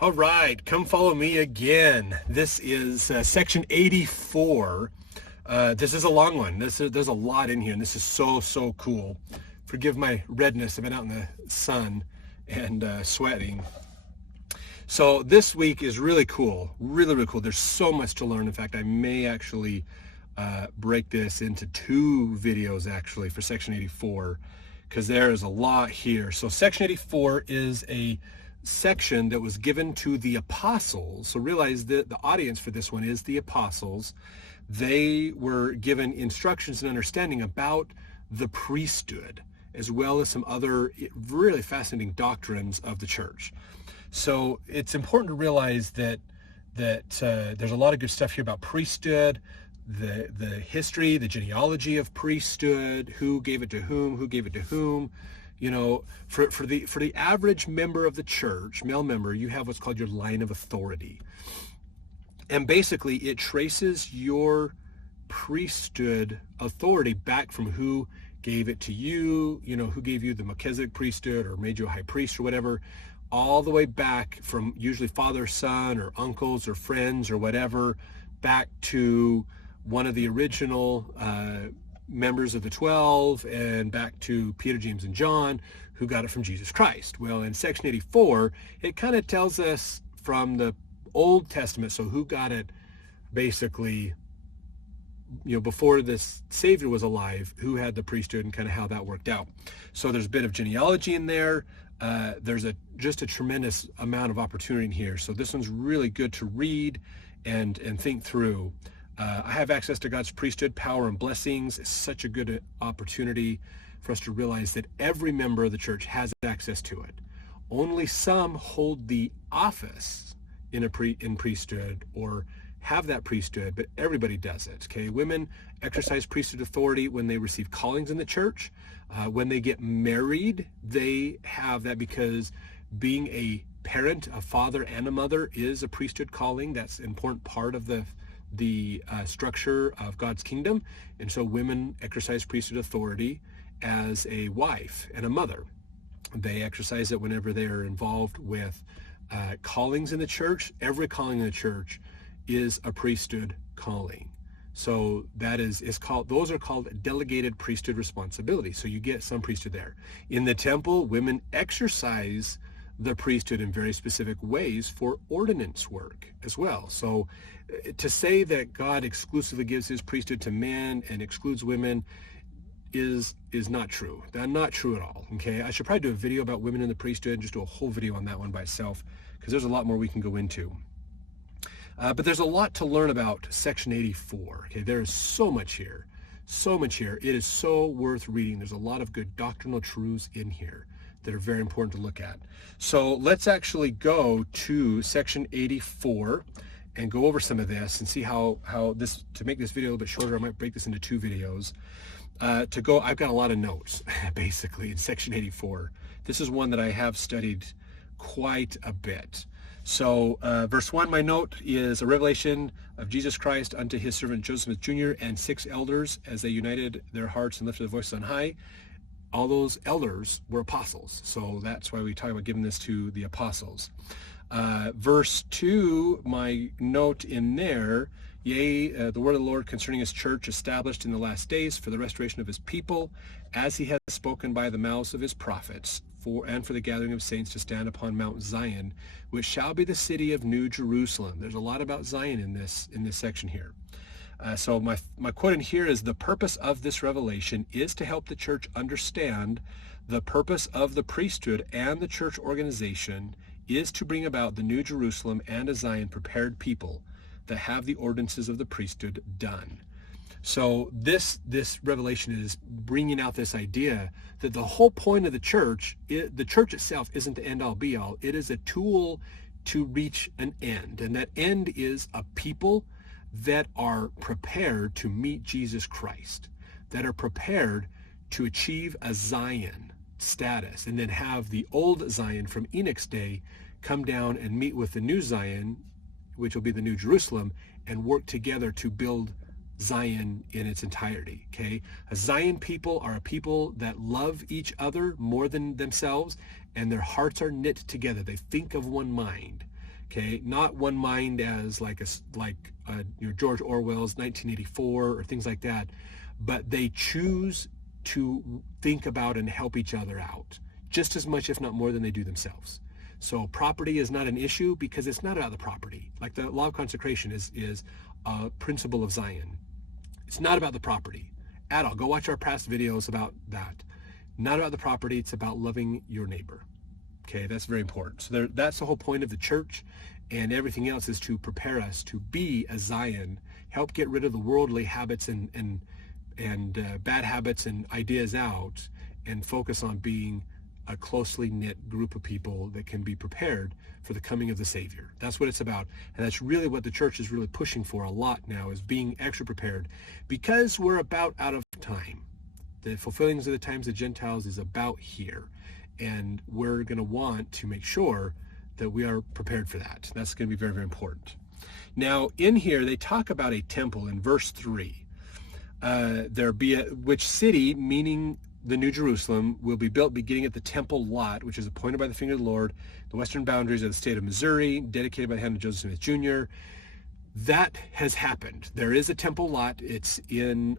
All right, come follow me again. This is section 84. This is a long one. There's a lot in here, and this is so cool. Forgive my redness. I've been out in the sun and sweating. So this week is really cool, really cool. There's so much to learn. In fact, I may actually break this into 2 videos actually for section 84, because there is a lot here. So section 84 is a section that was given to the apostles. So realize that the audience for this one is the apostles. They were given instructions and understanding about the priesthood, as well as some other really fascinating doctrines of the church. So it's important to realize that there's a lot of good stuff here about priesthood, the history, the genealogy of priesthood, who gave it to whom. You know, for the average member of the church, male member, you have what's called your line of authority. And basically it traces your priesthood authority back from who gave it to you, who gave you the Melchizedek priesthood or made you a high priest or whatever, all the way back from usually father, son, or uncles or friends or whatever, back to one of the original members of the 12, and back to Peter, James, and John, who got it from Jesus Christ. Well, in section 84, it kind of tells us from the Old Testament, so who got it basically, before this Savior was alive, who had the priesthood and kind of how that worked out. So there's a bit of genealogy in there. There's just a tremendous amount of opportunity in here. So this one's really good to read and think through. I have access to God's priesthood, power, and blessings. It's such a good opportunity for us to realize that every member of the church has access to it. Only some hold the office in priesthood or have that priesthood, but everybody does it. Okay, women exercise priesthood authority when they receive callings in the church. When they get married, they have that because being a parent, a father, and a mother is a priesthood calling. That's an important part of the structure of God's kingdom. And so women exercise priesthood authority as a wife and a mother. They exercise it whenever they are involved with callings in the church. Every calling in the church is a priesthood calling. So those are called delegated priesthood responsibilities. So you get some priesthood there. In the temple, women exercise the priesthood in very specific ways for ordinance work as well. So to say that God exclusively gives his priesthood to men and excludes women is not true. Not true at all. Okay, I should probably do a video about women in the priesthood and just do a whole video on that one by itself, because there's a lot more we can go into. But there's a lot to learn about section 84. Okay, there is so much here. It is so worth reading. There's a lot of good doctrinal truths in here that are very important to look at. So let's actually go to section 84 and go over some of this and see how this, to make this video a little bit shorter, I might break this into 2 videos. I've got a lot of notes basically in section 84. This is one that I have studied quite a bit. So verse 1, my note is a revelation of Jesus Christ unto his servant Joseph Smith Jr. and 6 elders as they united their hearts and lifted their voices on high. All those elders were apostles. So that's why we talk about giving this to the apostles. Verse 2, my note in there, yea, the word of the Lord concerning his church established in the last days for the restoration of his people, as he has spoken by the mouths of his prophets, for the gathering of saints to stand upon Mount Zion, which shall be the city of New Jerusalem. There's a lot about Zion in this section here. So my quote in here is, the purpose of this revelation is to help the church understand the purpose of the priesthood and the church organization is to bring about the New Jerusalem and a Zion prepared people that have the ordinances of the priesthood done. So this revelation is bringing out this idea that the whole point of the church itself isn't the end all be all. It is a tool to reach an end. And that end is a people that are prepared to meet Jesus Christ, that are prepared to achieve a Zion status, and then have the old Zion from Enoch's day come down and meet with the new Zion, which will be the New Jerusalem, and work together to build Zion in its entirety. Okay, a Zion people are a people that love each other more than themselves, and their hearts are knit together. They think of one mind. Okay, not one mind as like George Orwell's 1984 or things like that, but they choose to think about and help each other out just as much, if not more, than they do themselves. So property is not an issue because it's not about the property. Like the law of consecration is a principle of Zion. It's not about the property at all. Go watch our past videos about that. Not about the property. It's about loving your neighbor. Okay, that's very important. So that's the whole point of the church, and everything else is to prepare us to be a Zion, help get rid of the worldly habits and bad habits and ideas out, and focus on being a closely knit group of people that can be prepared for the coming of the Savior. That's what it's about, and that's really what the church is really pushing for a lot now, is being extra prepared, because we're about out of time. The fulfilling of the times of the Gentiles is about here. And we're going to want to make sure that we are prepared for that. That's going to be very, very important. Now, in here, they talk about a temple in verse 3. Which city, meaning the New Jerusalem, will be built beginning at the temple lot, which is appointed by the finger of the Lord, the western boundaries of the state of Missouri, dedicated by the hand of Joseph Smith Jr. That has happened. There is a temple lot. It's in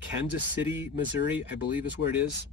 Kansas City, Missouri, I believe is where it is.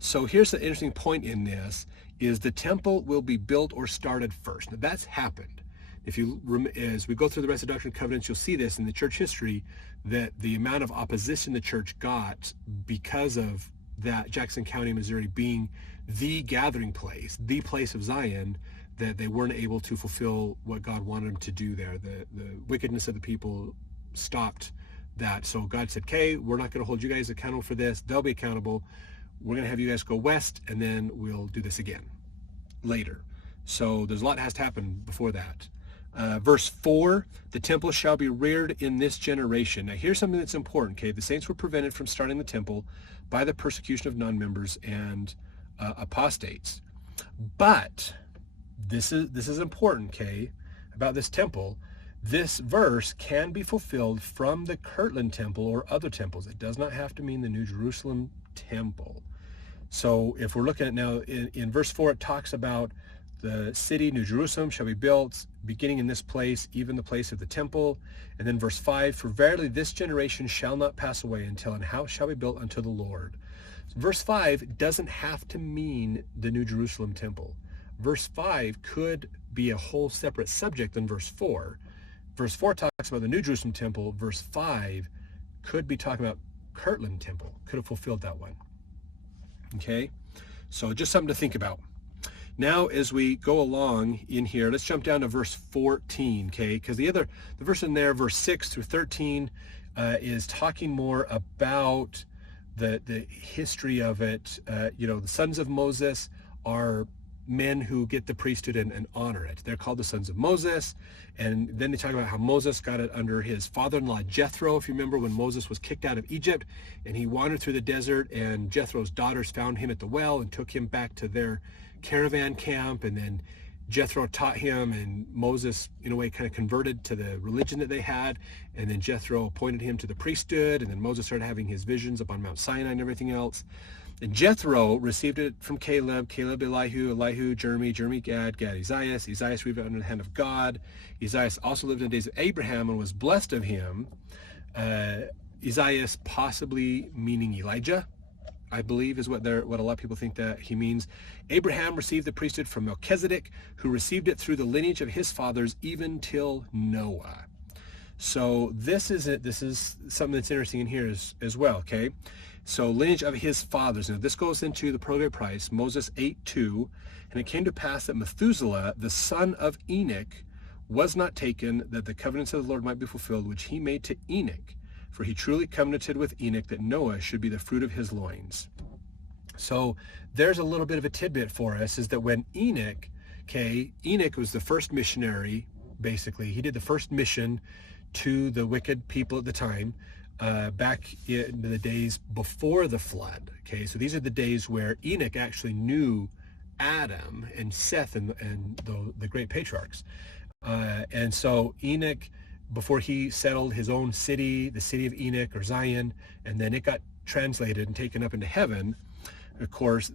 So here's the interesting point in this, is the temple will be built or started first. Now that's happened. As we go through the rest of Doctrine and Covenants, you'll see this in the church history, that the amount of opposition the church got because of that Jackson County, Missouri being the gathering place, the place of Zion, that they weren't able to fulfill what God wanted them to do there. The wickedness of the people stopped that. So God said, okay, we're not going to hold you guys accountable for this. They'll be accountable. We're going to have you guys go west, and then we'll do this again later. So there's a lot that has to happen before that. Verse 4, the temple shall be reared in this generation. Now here's something that's important, okay? The saints were prevented from starting the temple by the persecution of non-members and apostates. But this is important, okay, about this temple. This verse can be fulfilled from the Kirtland temple or other temples. It does not have to mean the New Jerusalem temple. So if we're looking at now in verse 4, it talks about the city, New Jerusalem, shall be built, beginning in this place, even the place of the temple. And then verse 5, for verily this generation shall not pass away until an house shall be built unto the Lord. So verse 5 doesn't have to mean the New Jerusalem temple. Verse 5 could be a whole separate subject than verse 4. Verse 4 talks about the New Jerusalem temple. Verse 5 could be talking about Kirtland temple. Could have fulfilled that one. Okay, so just something to think about. Now, as we go along in here, let's jump down to verse 14, okay? Because the verse in there, verse 6 through 13, is talking more about the history of it. The sons of Moses are men who get the priesthood and honor it. They're called the sons of Moses. And then they talk about how Moses got it under his father-in-law Jethro, if you remember, when Moses was kicked out of Egypt and he wandered through the desert, and Jethro's daughters found him at the well and took him back to their caravan camp. And then Jethro taught him, and Moses in a way kind of converted to the religion that they had. And then Jethro appointed him to the priesthood, and then Moses started having his visions up on Mount Sinai and everything else. And Jethro received it from Caleb, Elihu, Jeremy, Gad, Isaiah received it under the hand of God. Isaiah also lived in the days of Abraham and was blessed of him. Isaiah possibly meaning Elijah, I believe, is what a lot of people think that he means. Abraham received the priesthood from Melchizedek, who received it through the lineage of his fathers, even till Noah. So this is something that's interesting in here as well, okay? So lineage of his fathers. Now this goes into the Pearl of Great Price, Moses 8:2. And it came to pass that Methuselah, the son of Enoch, was not taken, that the covenants of the Lord might be fulfilled, which he made to Enoch. For he truly covenanted with Enoch that Noah should be the fruit of his loins. So there's a little bit of a tidbit for us, is that when Enoch was the first missionary, basically. He did the first mission to the wicked people at the time, back in the days before the flood. Okay, so these are the days where Enoch actually knew Adam and Seth and the great patriarchs. And so Enoch, before he settled his own city, the city of Enoch or Zion, and then it got translated and taken up into heaven, of course,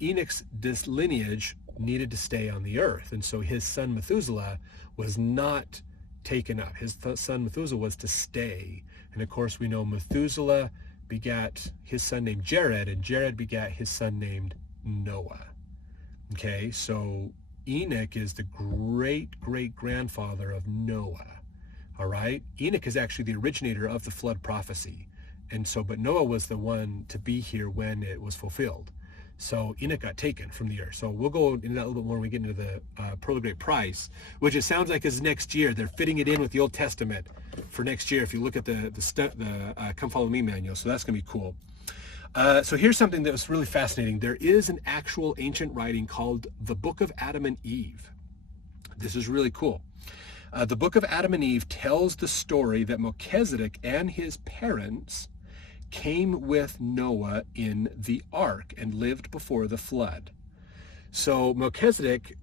Enoch's lineage needed to stay on the earth. And so his son Methuselah was not taken up. His son Methuselah was to stay. And of course, we know Methuselah begat his son named Jared, and Jared begat his son named Noah. Okay, so Enoch is the great-great-grandfather of Noah. All right, Enoch is actually the originator of the flood prophecy. And so, but Noah was the one to be here when it was fulfilled. So Enoch got taken from the earth. So we'll go into that a little bit more when we get into the Pearl of Great Price, which it sounds like is next year. They're fitting it in with the Old Testament for next year if you look at the Come Follow Me manual. So that's going to be cool. So here's something that was really fascinating. There is an actual ancient writing called the Book of Adam and Eve. This is really cool. The Book of Adam and Eve tells the story that Melchizedek and his parents came with Noah in the ark and lived before the flood. So Melchizedek,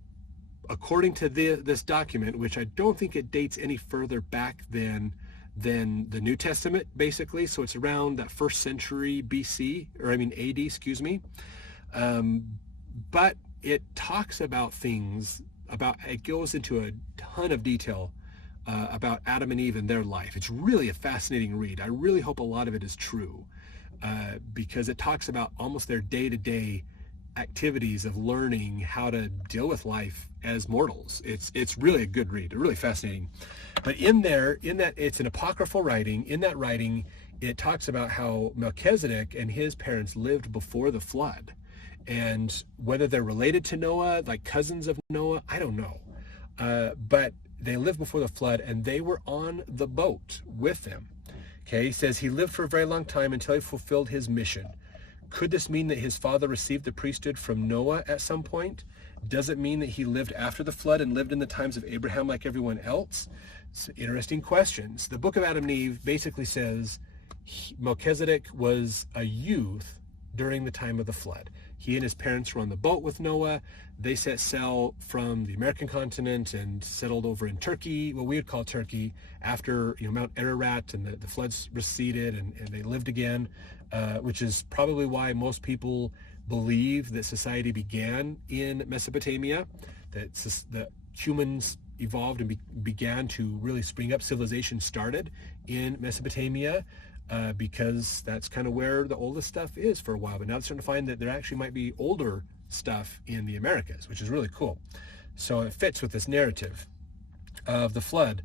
according to this document, which I don't think it dates any further back than the New Testament, basically. So it's around that 1st century BC, or I mean AD, excuse me. But it talks about things, it goes into a ton of detail about Adam and Eve and their life. It's really a fascinating read. I really hope a lot of it is true because it talks about almost their day-to-day activities of learning how to deal with life as mortals. It's really a good read, really fascinating. But in that it's an apocryphal writing. In that writing, it talks about how Melchizedek and his parents lived before the flood. And whether they're related to Noah, like cousins of Noah, I don't know. But they lived before the flood, and they were on the boat with them. Okay, he says he lived for a very long time until he fulfilled his mission. Could this mean that his father received the priesthood from Noah at some point? Does it mean that he lived after the flood and lived in the times of Abraham like everyone else? It's interesting questions. The Book of Adam and Eve basically says Melchizedek was a youth during the time of the flood. He and his parents were on the boat with Noah. They set sail from the American continent and settled over in Turkey, what we would call Turkey, after Mount Ararat and the floods receded and they lived again, which is probably why most people believe that society began in Mesopotamia, that humans evolved and began to really spring up. Civilization started in Mesopotamia. Because that's kind of where the oldest stuff is for a while. But now they're starting to find that there actually might be older stuff in the Americas, which is really cool. So it fits with this narrative of the flood.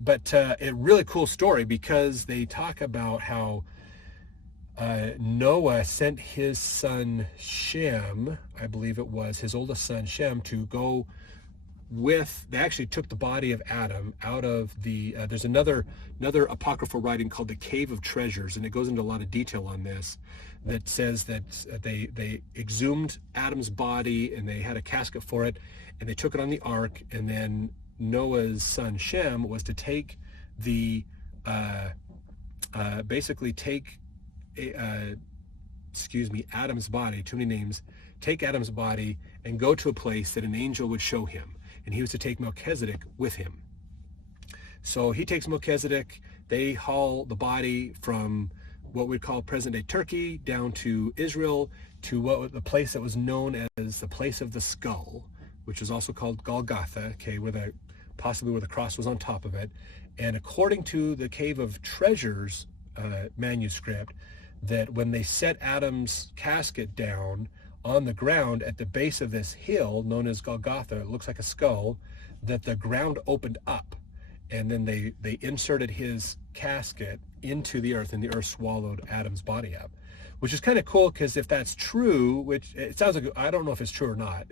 But a really cool story because they talk about how Noah sent his son Shem, I believe it was, his oldest son Shem, to go they actually took the body of Adam out of there's another apocryphal writing called the Cave of Treasures, and it goes into a lot of detail on this, that says that they exhumed Adam's body and they had a casket for it, and they took it on the ark, and then Noah's son Shem was to take Adam's body, too many names, take Adam's body and go to a place that an angel would show him. And he was to take Melchizedek with him. So he takes Melchizedek. They haul the body from what we'd call present-day Turkey down to Israel, to the place that was known as the place of the skull, which is also called Golgotha, okay, possibly where the cross was on top of it. And according to the Cave of Treasures manuscript, that when they set Adam's casket down on the ground at the base of this hill known as Golgotha, it looks like a skull, that the ground opened up, and then they inserted his casket into the earth, and the earth swallowed Adam's body up, which is kind of cool, because if that's true, which it sounds like, I don't know if it's true or not,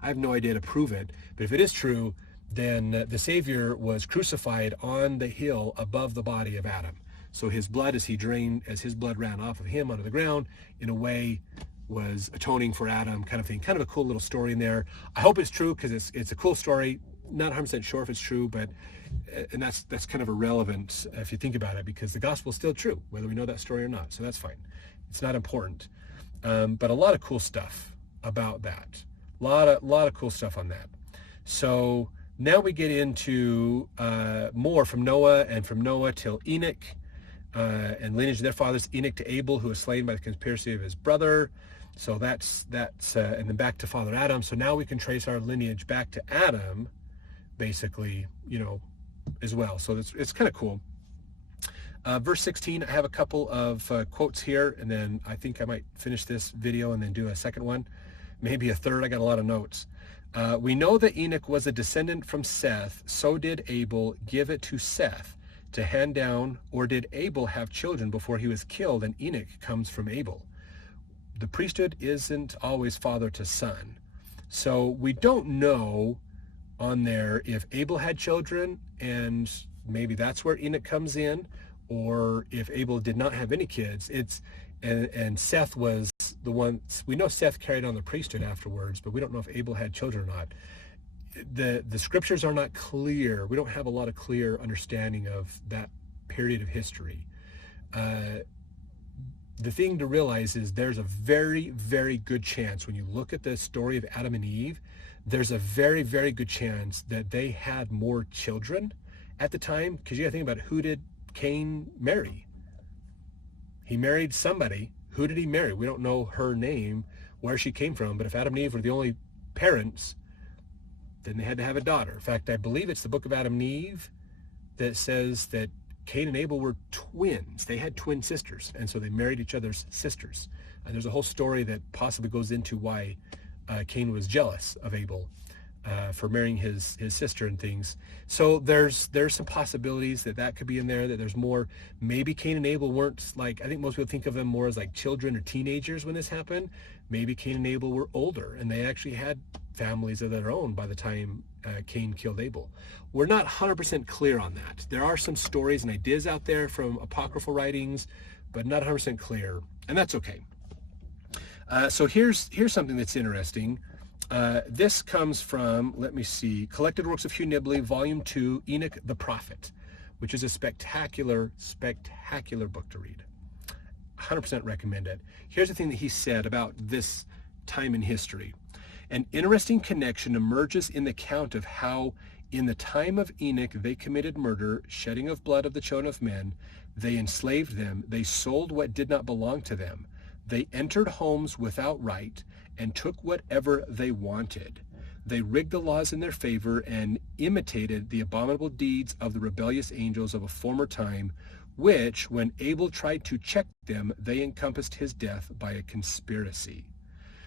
I have no idea to prove it, but if it is true, then the Savior was crucified on the hill above the body of Adam. So his blood, as his blood ran off of him onto the ground, in a way was atoning for Adam, kind of thing. Kind of a cool little story in there. I hope it's true, because it's a cool story. Not 100% sure if it's true, and that's kind of irrelevant if you think about it, because the gospel is still true, whether we know that story or not. So that's fine. It's not important. But a lot of cool stuff about that. A lot of cool stuff on that. So now we get into more from Noah, and from Noah till Enoch, and lineage of their fathers, Enoch to Abel, who was slain by the conspiracy of his brother. So that's and then back to Father Adam. So now we can trace our lineage back to Adam, basically, as well. So it's kind of cool. Verse 16, I have a couple of quotes here, and then I think I might finish this video and then do a second one, maybe a third. I got a lot of notes. We know that Enoch was a descendant from Seth, so did Abel give it to Seth to hand down, or did Abel have children before he was killed, and Enoch comes from Abel? The priesthood isn't always father to son. So we don't know on there if Abel had children, and maybe that's where Enoch comes in, or if Abel did not have any kids. And Seth was the one. We know Seth carried on the priesthood afterwards, but we don't know if Abel had children or not. The scriptures are not clear. We don't have a lot of clear understanding of that period of history. The thing to realize is there's a very, very good chance when you look at the story of Adam and Eve, there's a very, very good chance that they had more children at the time, because you got to think about it. Who did Cain marry? He married somebody. Who did he marry? We don't know her name, where she came from, but if Adam and Eve were the only parents, then they had to have a daughter. In fact, I believe it's the book of Adam and Eve that says that Cain and Abel were twins. They had twin sisters, and so they married each other's sisters. And there's a whole story that possibly goes into why Cain was jealous of Abel for marrying his sister and things. So there's some possibilities that could be in there, that there's more. Maybe Cain and Abel weren't I think most people think of them more as like children or teenagers when this happened. Maybe Cain and Abel were older, and they actually had families of their own by the time Cain killed Abel. We're not 100% clear on that. There are some stories and ideas out there from apocryphal writings, but not 100% clear, and that's okay. So here's something that's interesting. This comes from, let me see, Collected Works of Hugh Nibley, Volume 2, Enoch the Prophet, which is a spectacular, spectacular book to read. 100% recommend it. Here's the thing that he said about this time in history. An interesting connection emerges in the account of how in the time of Enoch they committed murder, shedding of blood of the children of men. They enslaved them. They sold what did not belong to them. They entered homes without right and took whatever they wanted. They rigged the laws in their favor and imitated the abominable deeds of the rebellious angels of a former time, which, when Abel tried to check them, they encompassed his death by a conspiracy.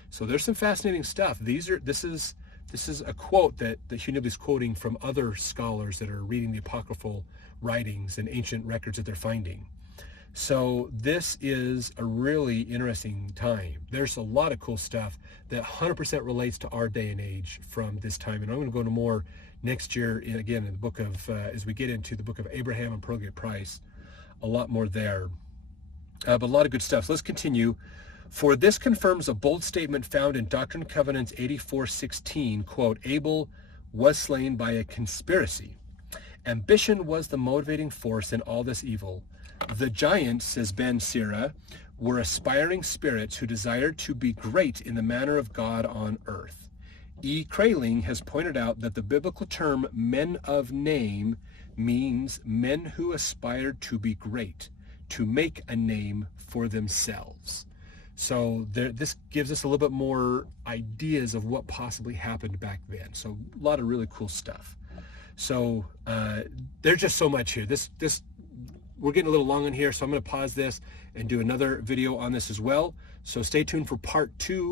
So there's some fascinating stuff. This is a quote that Hugh Nibley's quoting from other scholars that are reading the apocryphal writings and ancient records that they're finding. So this is a really interesting time. There's a lot of cool stuff that 100% relates to our day and age from this time. And I'm going to go into more next year, again, in the book of, as we get into the book of Abraham and Progate Price, a lot more there. But a lot of good stuff. So let's continue. For this confirms a bold statement found in Doctrine and Covenants 84:16, quote, Abel was slain by a conspiracy. Ambition was the motivating force in all this evil. The giants, says Ben Sira, were aspiring spirits who desired to be great in the manner of God on earth. E. Kraling has pointed out that the biblical term men of name means men who aspired to be great, to make a name for themselves. So this gives us a little bit more ideas of what possibly happened back then. So a lot of really cool stuff. So there's just so much here. We're getting a little long in here, so I'm going to pause this and do another video on this as well. So stay tuned for part 2.